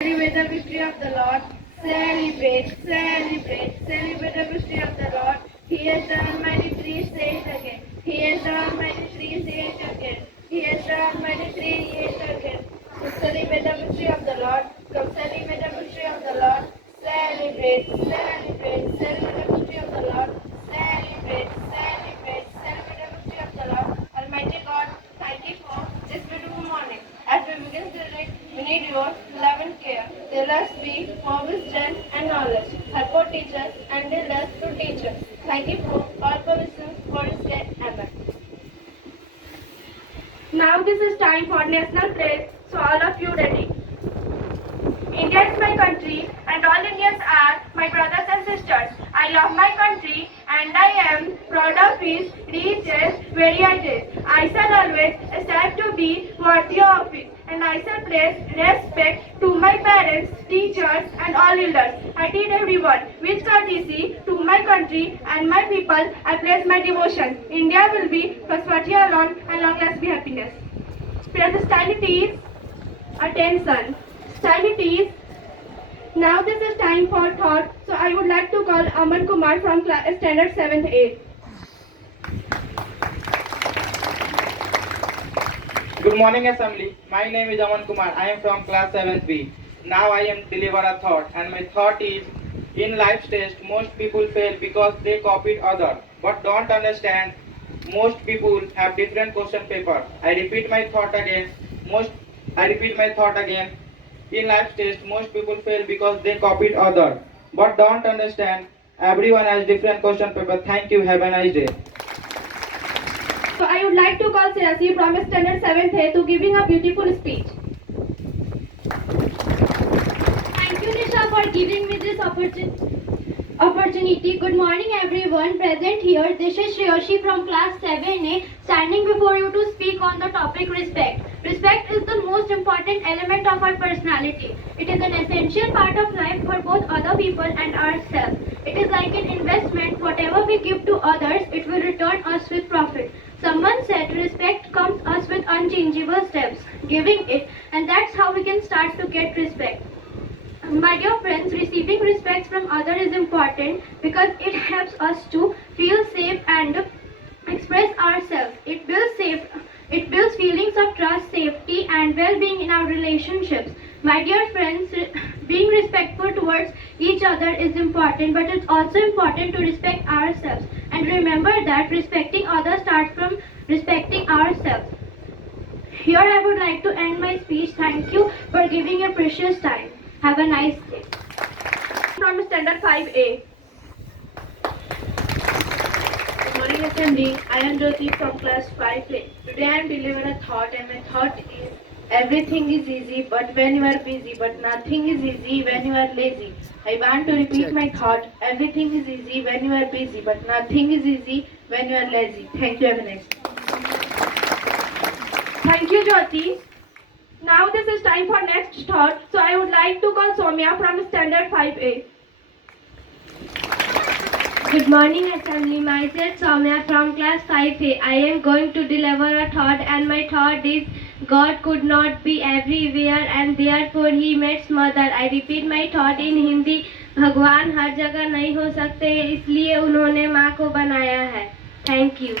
Celebrate the victory of the Lord. Celebrate, celebrate, celebrate the victory of the Lord. He has done mighty things, say it again. He has done mighty things, say it again. He has done mighty things, say it again. So celebrate the victory of the Lord. Come celebrate the victory of the Lord. Celebrate, celebrate, celebrate the victory of the Lord. Celebrate, celebrate, celebrate the victory of the Lord. Almighty God, thank you for this beautiful morning. As we begin to read, we need your love and care. Tell us be more wisdom and knowledge. Help our teachers and lead us to teach us. Thank you for all permissions for this day. Amen. Now this is time for national praise, so all of you ready. India is my country and all Indians are my brothers and sisters. I love my country and I am proud of its riches, varieties. I shall always strive to be worthy of it, and I shall place respect to my parents, teachers and all elders. I treat everyone with courtesy to my country and my people. I place my devotion. India will be prosperity alone and long last be happiness. Friends, stylities, attention. Stylities. Now this is time for thought. So I would like to call Aman Kumar from standard 7th A. Good morning, Assembly. My name is Aman Kumar. I am from class 7th B. Now I am deliver a thought, and my thought is: in life's test, most people fail because they copied others, but don't understand. Most people have different question paper. I repeat my thought again. In life's test, most people fail because they copied others, but don't understand. Everyone has different question paper. Thank you. Have a nice day. So I would like to call Sirasi from standard 7th A to giving a beautiful speech. Thank you, Nisha, for giving me this opportunity. Good morning, everyone present here. This is Shreyashi from class 7A, standing before you to speak on the topic respect. Respect is the most important element of our personality. It is an essential part of life for both other people and ourselves. It is like an investment. Whatever we give to others, it will return us with profit. Someone said respect comes us with unchangeable steps, giving it, and that's how we can start to get respect. My dear friends, receiving respect from others is important because it helps us to feel safe and express ourselves. It builds feelings of trust, safety and well-being in our relationships. My dear friends, being respectful towards each other is important, but it's also important to respect ourselves. And remember that respecting others starts from respecting ourselves. Here I would like to end my speech. Thank you for giving your precious time. Have a nice day. From standard 5A. Good morning, Assembly. I am Jyoti from class 5A. Today I am delivering a thought, and my thought is: everything is easy but when you are busy, but nothing is easy when you are lazy. I want to repeat my thought: everything is easy when you are busy, but nothing is easy when you are lazy. Thank you. Have a nice day. Thank you, Jyoti. Now this is time for next thought. So I would like to call Soumya from standard 5A. Good morning, Assembly. Myself Soumya from class 5A. I am going to deliver a thought, and my thought is: God could not be everywhere and therefore He made mother. I repeat my thought in Hindi. भगवान हर जगह नहीं हो सकते, इसलिए उन्होंने माँ को बनाया है. Thank you.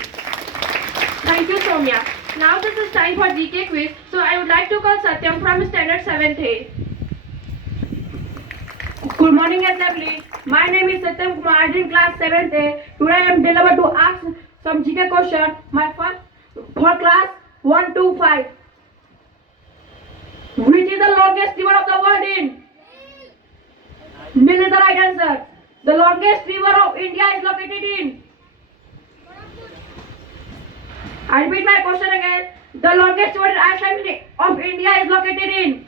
Thank you, Soumya. Now this is time for GK quiz. So I would like to call Satyam from standard 7th A. Good morning, Assembly. My name is Satyam Kumar. I am in class 7th A. Today I am delivered to ask some GK question. My first for class 1 to 5. Which is the longest river of the world in? Nil is the right answer. The longest river of India is located in? I repeat my question again. The longest river of India is located in?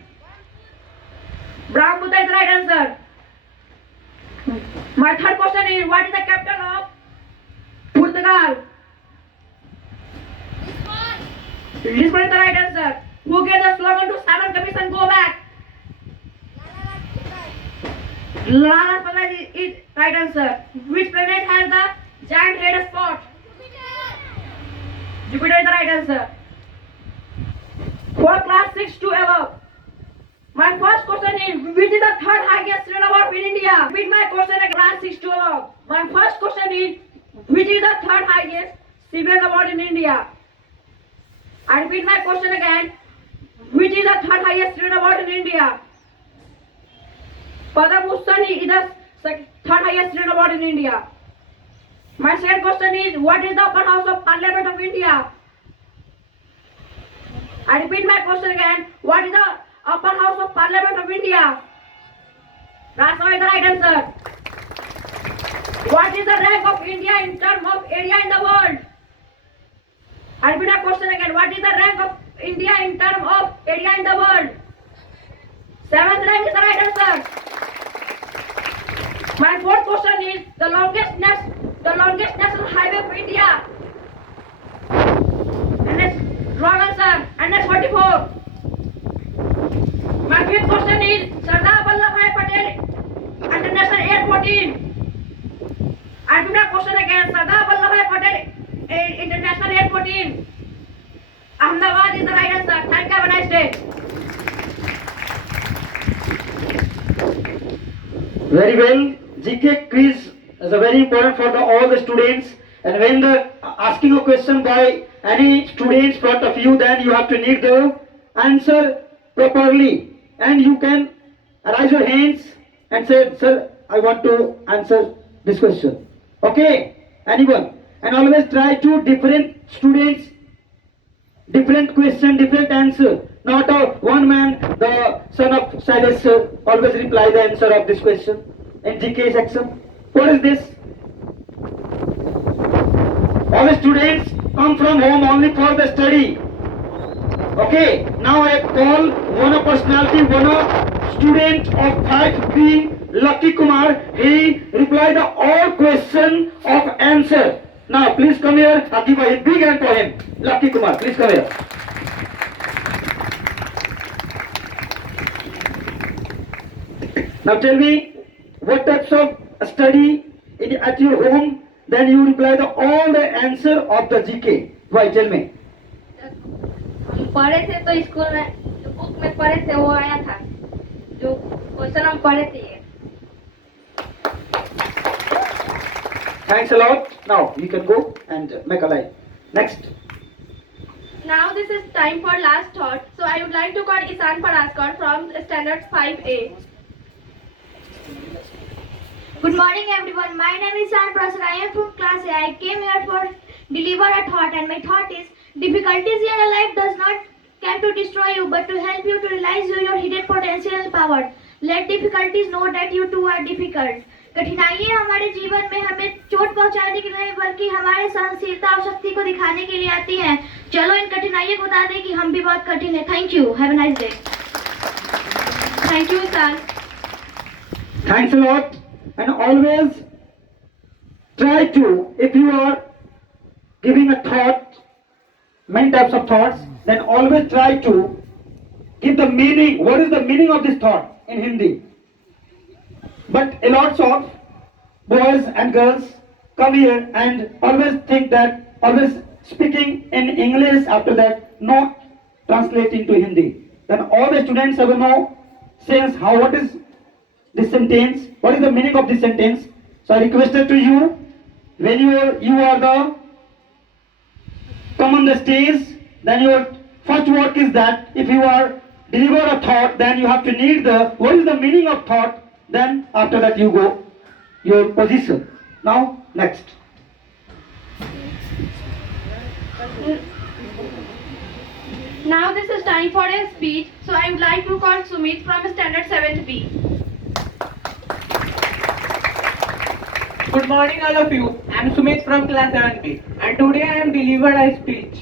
Brahmaputra is the right answer. My third question is: what is the capital of Portugal? Lisbon is the right answer. Who gave the slogan to Simon Commission go back? Lala Rajpal is right answer. Which planet has the giant red spot? Jupiter is the right answer. For class 6 to above, My first question is, which is the third highest river in India? Repeat my question again. Class 6 to above. My first question is, which is the third highest civil award in India? I repeat my question again. Which is the third highest civil award in India? Padma Bhushan is the third highest civil award in India. My second question is, what is the upper house of Parliament of India? I repeat my question again. What is the upper house of Parliament of India? Raj Sabha is the right answer. What is the rank of India in terms of area in the world? I repeat my question again. What is the rank of India in terms of area in the world? 7th rank is the right answer. My fourth question is, the longest national highway of India. Wrong answer. NH-44. My fifth question is, Sardar Vallabhbhai Patel International Airport in. I repeat my question again. Sardar Vallabhbhai Patel International Airport in Ahmedabad is the right answer. Thank you. Have a nice day. Very well. GK quiz is very important for all the students. And when the asking a question by any students front of you, then you have to need the answer properly. And you can raise your hands and say, sir, I want to answer this question. Okay? Anyone? And always try to different students, different question, different answer. Not one man, the son of Silas, always reply the answer of this question in GK section. What is this? All the students come from home only for the study. Okay, now I call one personality, one student of 5B, Lucky Kumar. He replied all question of answer. Now please come here. I'll give a big hand for him. Lucky Kumar, please come here. Now tell me, what types of study at your home? Then you reply all the answer of the GK. Why? Tell me. हम पढ़े थे तो school में जो book में पढ़े थे वो आया था जो क्वेश्चन हम पढ़े थे ये Thanks a lot. Now you can go and make a line. Next. Now this is time for last thought. So I would like to call Isan Paraskar from Standard 5A. Good morning everyone. My name is San Prasad. I am from class A. I came here for deliver a thought, and my thought is, difficulties in your life does not come to destroy you but to help you to realize your hidden potential and power. Let difficulties know that you too are difficult. कठिनाइयाँ हमारे जीवन में हमें चोट पहुंचाने के लिए नहीं बल्कि हमारे सहनशीलता और शक्ति को दिखाने के लिए आती हैं। चलो इन कठिनाइयों को बता दें कि हम भी बहुत कठिन हैं। Thank you. Have a nice day. Thank you, Isan. Thanks a lot. And always try to, if you are giving a thought, many types of thoughts, then always try to give the meaning. What is the meaning of this thought in Hindi? But a lot of boys and girls come here and always think that, always speaking in English, after that not translating to Hindi. Then all the students have know sense what is this sentence, what is the meaning of this sentence. So I requested to you, when you are the come on the stage, then your first work is that if you are deliver a thought, then you have to need the what is the meaning of thought. Then after that you go your position. Now next. Now this is time for a speech. So I would like to call Sumit from Standard 7B. Good morning all of you. I am Sumit from class 7B and today I am delivered a speech.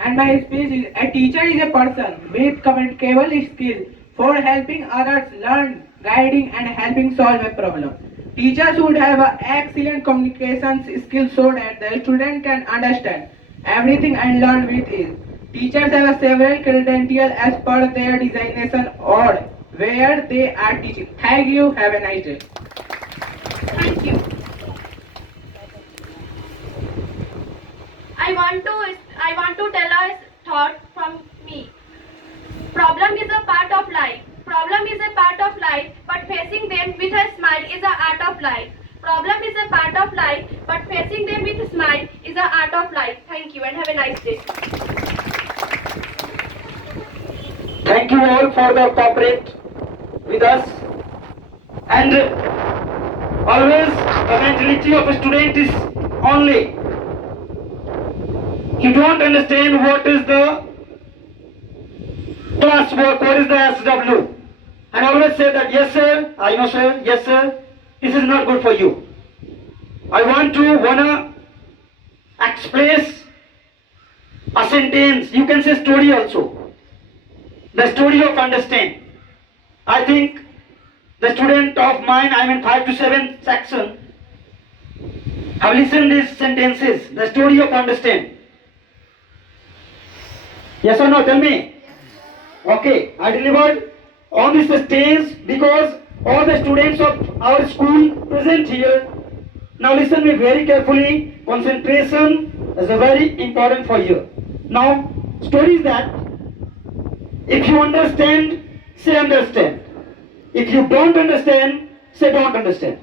And my speech is, a teacher is a person with communicable skill for helping others learn, guiding and helping solve a problem. Teachers should have an excellent communication skills so that the student can understand everything and learn with ease. Teachers have several credentials as per their designation or where they are teaching. Thank you. Have a nice day. Thank you. I want to tell a thought from me. Problem is a part of life. Problem is a part of life, but facing them with a smile is a art of life. Problem is a part of life, but facing them with a smile is a art of life. Thank you and have a nice day. Thank you all for the cooperate with us. And always the mentality of a student is only you don't understand what is the classwork, what is the SW. And always say that yes sir, I know sir, yes sir, this is not good for you. I wanna express a sentence, you can say story also. The story of understand. I think the student of mine, I am in 5 to 7 section, have listened these sentences, the story of understand. Yes or no, tell me. Okay, I delivered on this stage because all the students of our school present here. Now listen me very carefully, concentration is very important for you. Now, story is that if you understand, say understand. If you don't understand, say don't understand.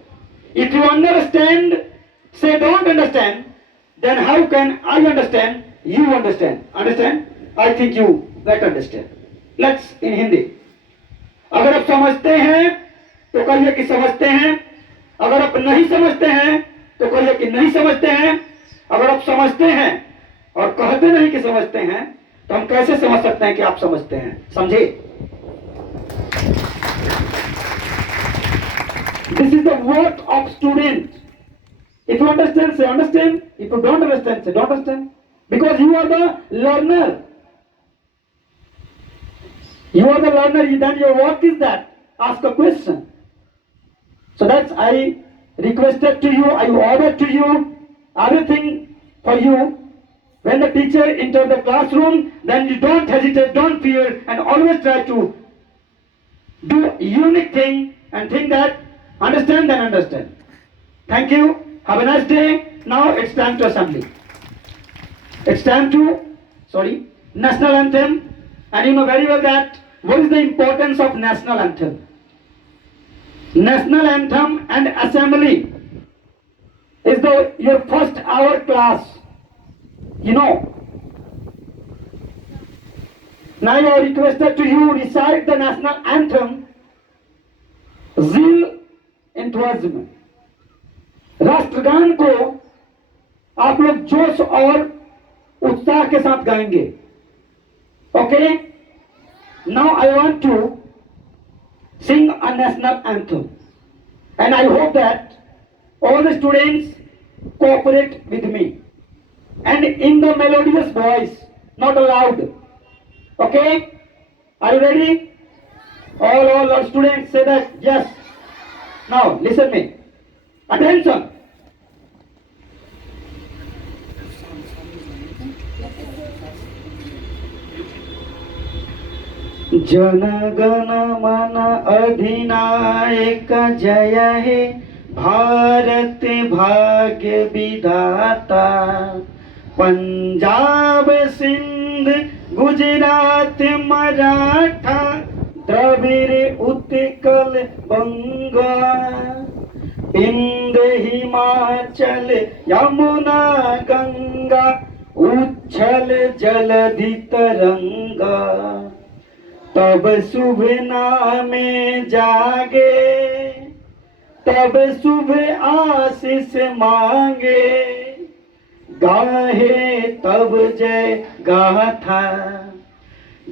If you understand, say don't understand, then how can I understand? You understand. Understand? I think you that understand. Let's in Hindi. अगर आप समझते हैं तो कहिए कि समझते हैं, अगर आप नहीं समझते हैं तो कहिए कि नहीं समझते हैं। अगर आप समझते हैं और कहते नहीं कि समझते हैं तो हम कैसे समझ सकते हैं कि आप समझते हैं? समझे? This is the work of student. If you understand, say understand. If you don't understand, say don't understand. Because you are the learner. You are the learner, then your work is that. Ask a question. So that's I requested to you, I ordered to you, everything for you. When the teacher enters the classroom, then you don't hesitate, don't fear, and always try to do unique thing and think that understand then understand. Thank you. Have a nice day. Now it's time to assembly. It's time to, national anthem. And you know very well that what is the importance of national anthem? National anthem and assembly is your first hour class. You know. Now you are requested to you recite the national anthem, zeal, enthusiasm. राष्ट्रगान को आप लोग जोश और उत्साह के साथ गाएंगे. Okay? Now I want to sing a national anthem. And I hope that all the students cooperate with me. And in the melodious voice, not loud. Okay? Are you ready? All our students say that yes. Now listen me. Attention. Jana Gana मन अधिनायक जय हे भारत भाग्य विधाता पंजाब सिंध गुजरात मराठा द्रविड़ उत्कल बंगा विंध्य हिमाचल यमुना गंगा उच्छल जलधि तरंगा तब शुभ नामे जागे तब शुभ आशीष मांगे गाहे तब जय गाथा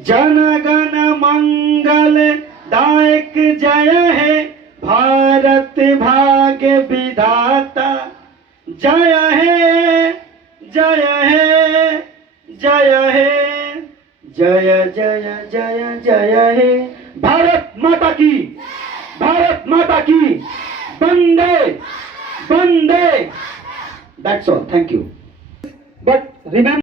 जन गण मंगल दायक जय है भारत भाग्य विधाता जय है जय है जय है जय जय जय जय हे भारत माता की वंदे वंदे. That's all. Thank you. But remember